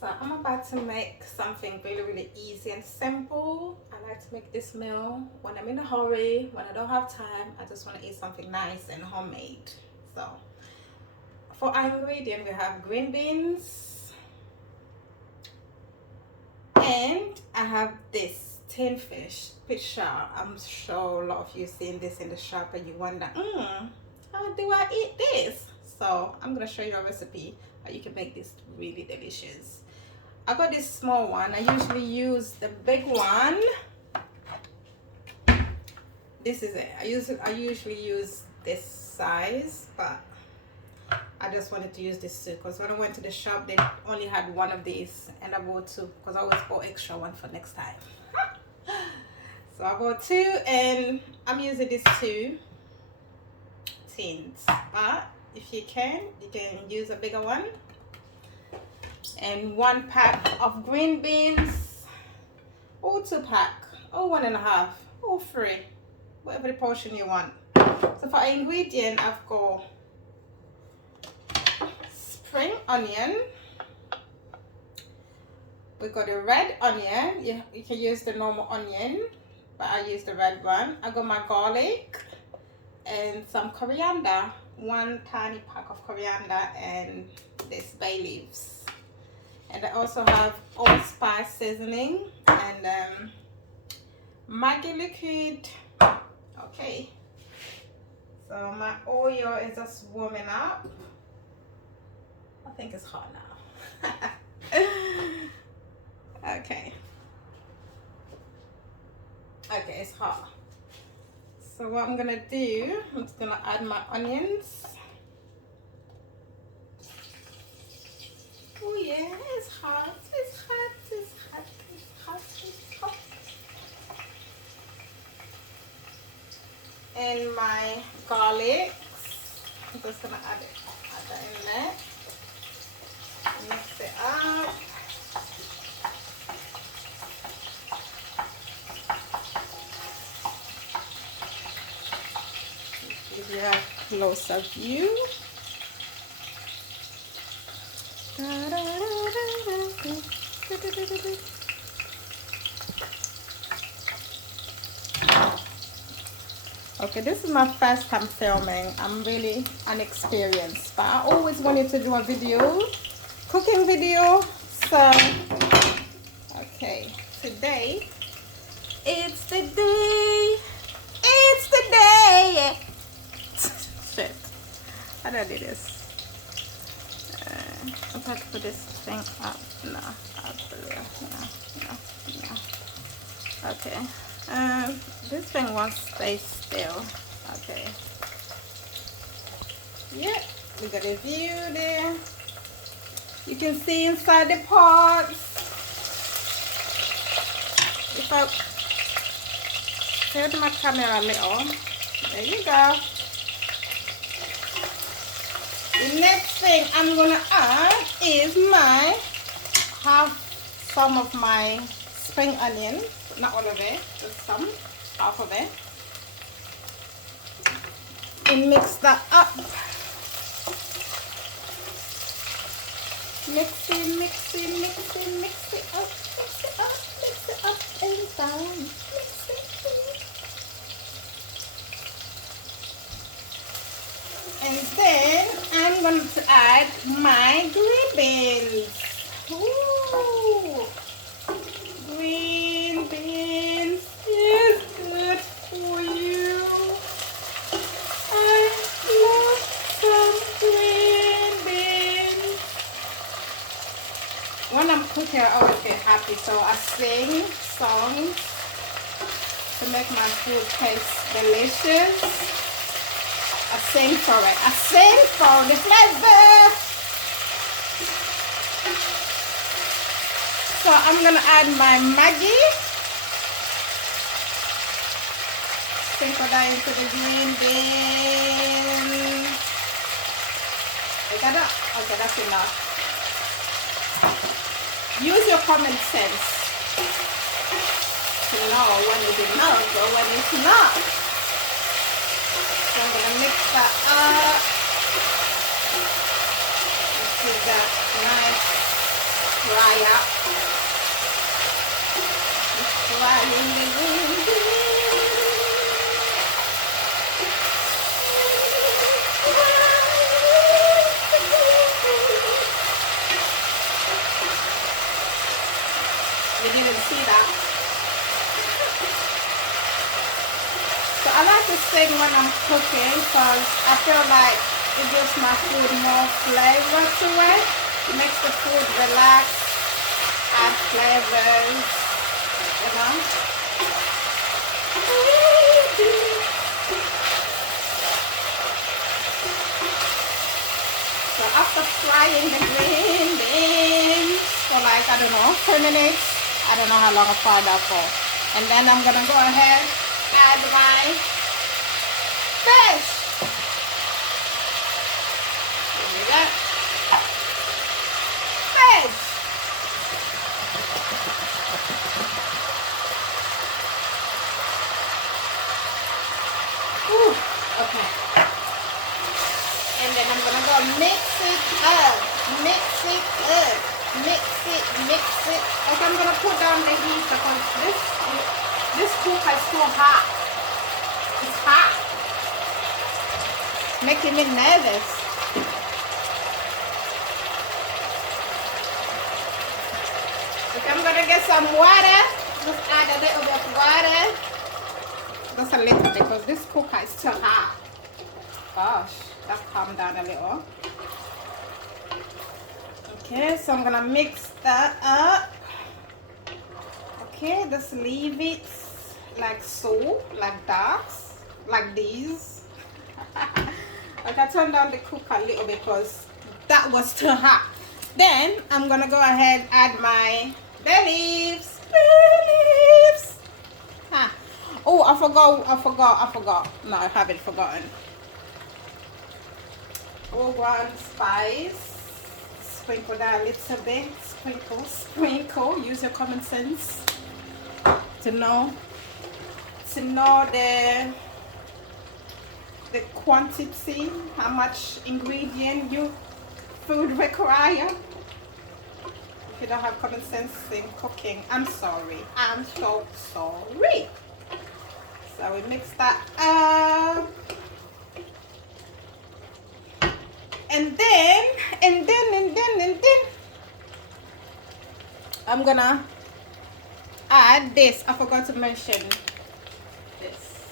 So I'm about to make something really, really easy and simple. I like to make this meal when I'm in a hurry, when I don't have time. I just want to eat something nice and homemade. So for our ingredient, we have green beans, and I have this tin fish pilchard. I'm sure a lot of you seen this in the shop and you wonder, how do I eat this? So I'm gonna show you a recipe how you can make this really delicious. I got this small one. I usually use the big one. This is it. I usually use this size, but I just wanted to use this too because when I went to the shop they only had one of these and I bought two because I always bought extra one for next time. So I bought two and I'm using these two tins, but if you can use a bigger one. And 1 pack of green beans, or 2 pack, or 1.5, or 3, whatever the portion you want. So for our ingredient, I've got spring onion. We got a red onion. You can use the normal onion, but I use the red one. I got my garlic and some coriander, 1 tiny pack of coriander, and this bay leaves. And I also have allspice seasoning and Maggi liquid. Okay, so my oil is just warming up. I think it's hot now. Okay, it's hot. So what I'm gonna do, I'm just gonna add my onions. Oh yeah, it's hot, it's hot, it's hot, it's hot, it's hot. And my garlic, I'm just gonna add that in there. Mix it up. Give you a closer view. Okay, this is my first time filming. I'm really unexperienced, but I always wanted to do a video, cooking video. So, okay, today, it's the day. It's the day. Shit, how do I do this? I'm about to put this thing up. No, up there. No. Okay. This thing wants to stay still. Okay. Yeah, we got a view there. You can see inside the pots. If I tilt my camera a little, there you go. The next thing I'm gonna add is have some of my spring onion, not all of it, just some, half of it, and mix that up. Mix it up and down. And then I'm going to add my green beans. Ooh, green beans is good for you. I love some green beans. When I'm cooking, I always get happy, so I sing songs to make my food taste delicious. I sing for it. I sing for the flavor. So I'm gonna add my Maggi. Sprinkle that into the green beans. Is that up? Okay, that's enough. Use your common sense to know when it's enough or when it's not. So I'm gonna mix that up. Give that nice fry up. Frying the green beans. You didn't see that. So I like to sing when I'm cooking because I feel like it gives my food more flavor to it. It makes the food relax, add flavors, you know. So after frying the green beans for like, I don't know, 3 minutes, I don't know how long I fried that for. And then I'm gonna go ahead, add my fish. Here we go. Fish. Ooh, okay. And then I'm gonna go mix it up, mix it up, mix it. Okay, I'm gonna put down the heat because this cooker is too hot. It's hot, making me nervous. Okay, I'm gonna get some water. Just add a little bit of water. Just a little bit because this cooker is too hot. Gosh, that's calmed down a little. Okay, so I'm gonna mix that up. Okay, just leave it like so, like that, like these. Okay, I turned down the cooker a little bit because that was too hot. Then I'm gonna go ahead and add my bay leaves. Ah. Oh, I forgot. No, I haven't forgotten. Oh, one spice. Sprinkle that a little bit. Sprinkle. Use your common sense to know the quantity, how much ingredient your food require. If you don't have common sense in cooking, I'm sorry. I'm so sorry. So we mix that up. And then I'm gonna add this. I forgot to mention this.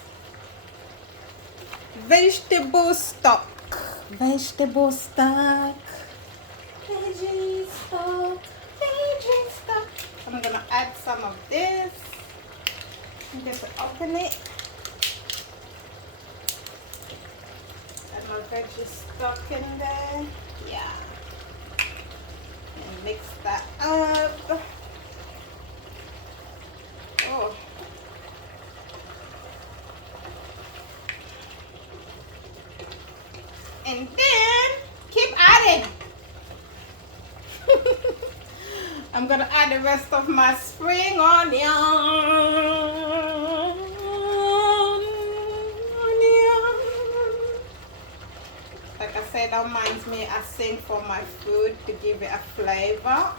Vegetable stock. Veggie stock. I'm gonna add some of this. I'm going to open it. Add my veggie stock in there. Yeah. And mix that up. Oh. And then keep adding. I'm gonna add the rest of my spring onion. Like I said, that reminds me, I sing for my food to give it a flavor.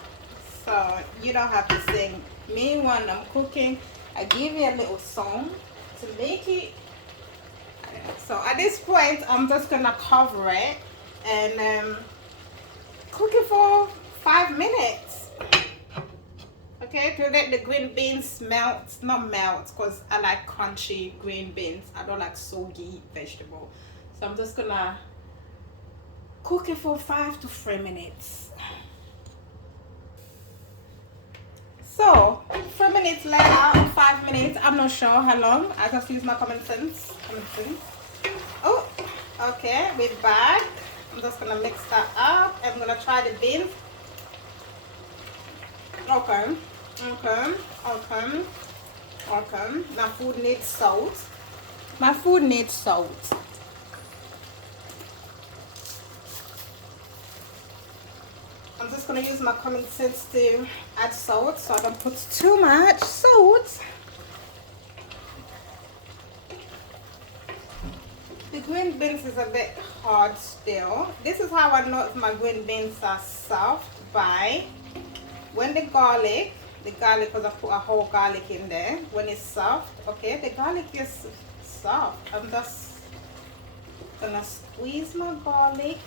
So you don't have to sing. Me, when I'm cooking, I give you a little song to make it. So at this point, I'm just gonna cover it and cook it for 5 minutes. Okay, to let the green beans melt. Not melt, because I like crunchy green beans. I don't like soggy vegetable. So I'm just gonna cook it for 5 to 3 minutes. So 3 minutes later, 5 minutes, I'm not sure how long. I just use my common sense. Oh, okay, we're back. I'm just gonna mix that up. I'm gonna try the beans. Okay. My food needs salt. I'm just gonna use my common sense to add salt, so I don't put too much salt. The green beans is a bit hard still. This is how I know if my green beans are soft, by when the garlic, because I put a whole garlic in there, when it's soft, okay, the garlic is soft. I'm just gonna squeeze my garlic.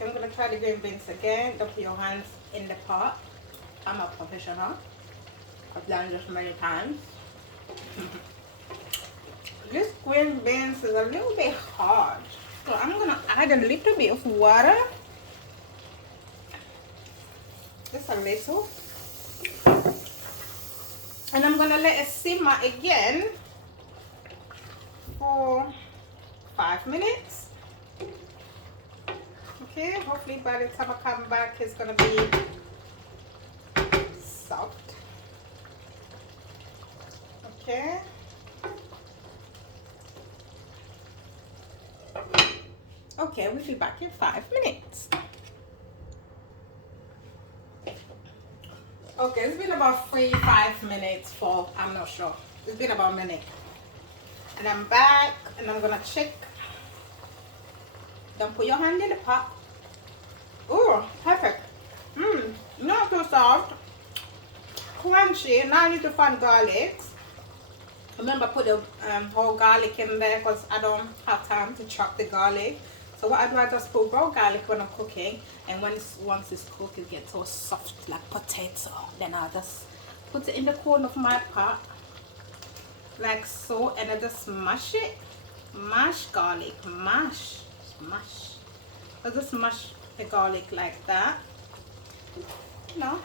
I'm gonna try the green beans again. Don't put your hands in the pot. I'm a professional. I've done this many times. This green beans is a little bit hard, so I'm gonna add a little bit of water, just a little, and I'm gonna let it simmer again for 5 minutes. Okay, hopefully by the time I come back it's gonna be soft. Okay. Okay, we'll be back in 5 minutes. Okay, it's been about 3-5 minutes for, I'm not sure. It's been about a minute. And I'm back and I'm gonna check. Don't put your hand in the pot. Oh, perfect. Not too soft. Crunchy. Now I need to find garlic. Remember, put the whole garlic in there because I don't have time to chop the garlic. So what I do, I just put raw garlic when I'm cooking, and once it's cooked, it gets so soft like potato. Then I just put it in the corner of my pot, like so, and I just mash it. Mash garlic, mash. I just mash the garlic like that. You know,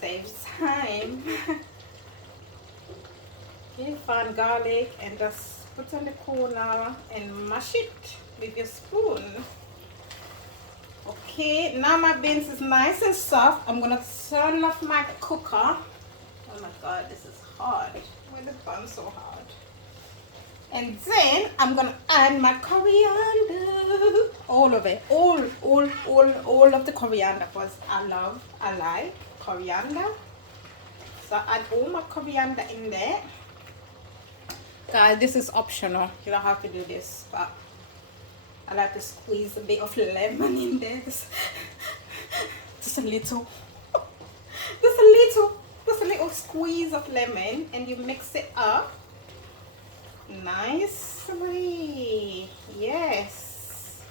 saves time. You find garlic and just put on the corner and mash it with your spoon. Okay, now my beans is nice and soft. I'm gonna turn off my cooker. Oh my god, this is hard. Why the bun so hard? And then I'm gonna add my coriander. All of it. All of the coriander, because I like coriander. So I add all my coriander in there. Guys, this is optional. You don't have to do this, but I like to squeeze a bit of lemon in there. Just a little. Just a little squeeze of lemon, and you mix it up nicely. Yes.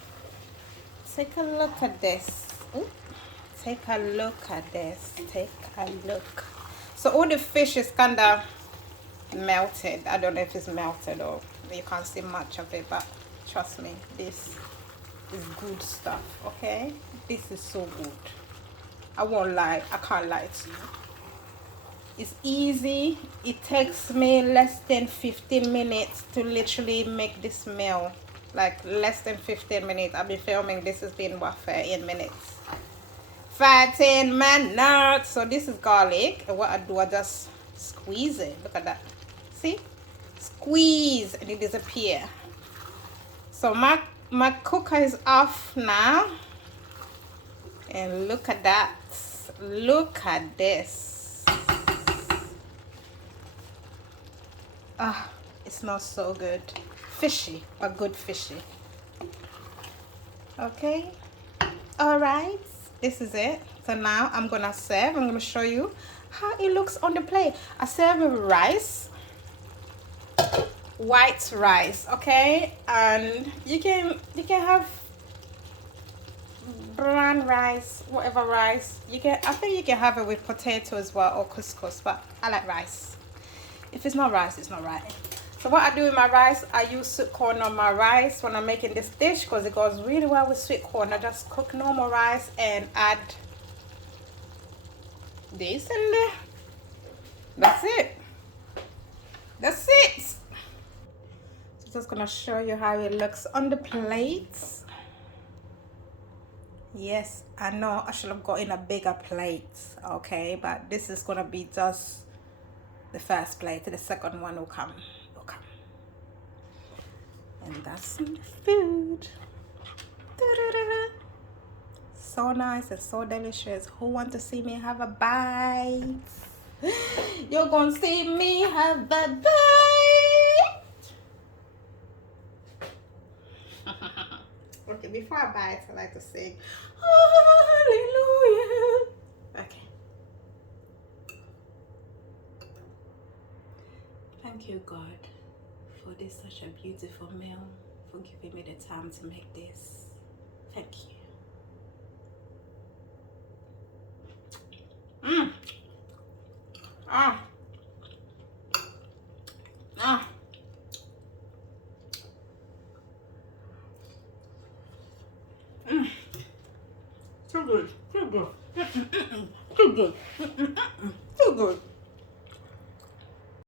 Take a look at this. Ooh. Take a look at this. Take a look. So all the fish is kind of melted. I don't know if it's melted or you can't see much of it, but trust me, this is good stuff. Okay, this is so good. I won't lie, I can't lie to you. It's easy. It takes me less than 15 minutes to literally make this meal. Like less than 15 minutes. I've been filming this. Has been what, 13 minutes, 13 minutes. So this is garlic, and what I do, I just squeeze it. Look at that. See, squeeze and it disappear. So my cooker is off now, and look at that. Look at this. Ah, it smells so good. Fishy, but good fishy. Okay, all right, this is it. So now I'm gonna serve. I'm gonna show you how it looks on the plate. I serve with rice, white rice, okay, and you can have brown rice, whatever rice you can. I think you can have it with potato as well, or couscous, but I like rice. If it's not rice, it's not right. So what I do with my rice, I use sweet corn on my rice when I'm making this dish because it goes really well with sweet corn. I just cook normal rice and add this in there. That's it. That's it. So just gonna show you how it looks on the plates. Yes, I know I should have gotten a bigger plate, okay, but this is gonna be just the first plate. The second one will come. And that's some food. So nice and so delicious. Who want to see me have a bite? You're gonna see me have a bite. before I bite, I like to sing. Hallelujah. Okay. Thank you, God, for this such a beautiful meal, for giving me the time to make this. Thank you. Ah. Ah. So good. So good. So good. So good.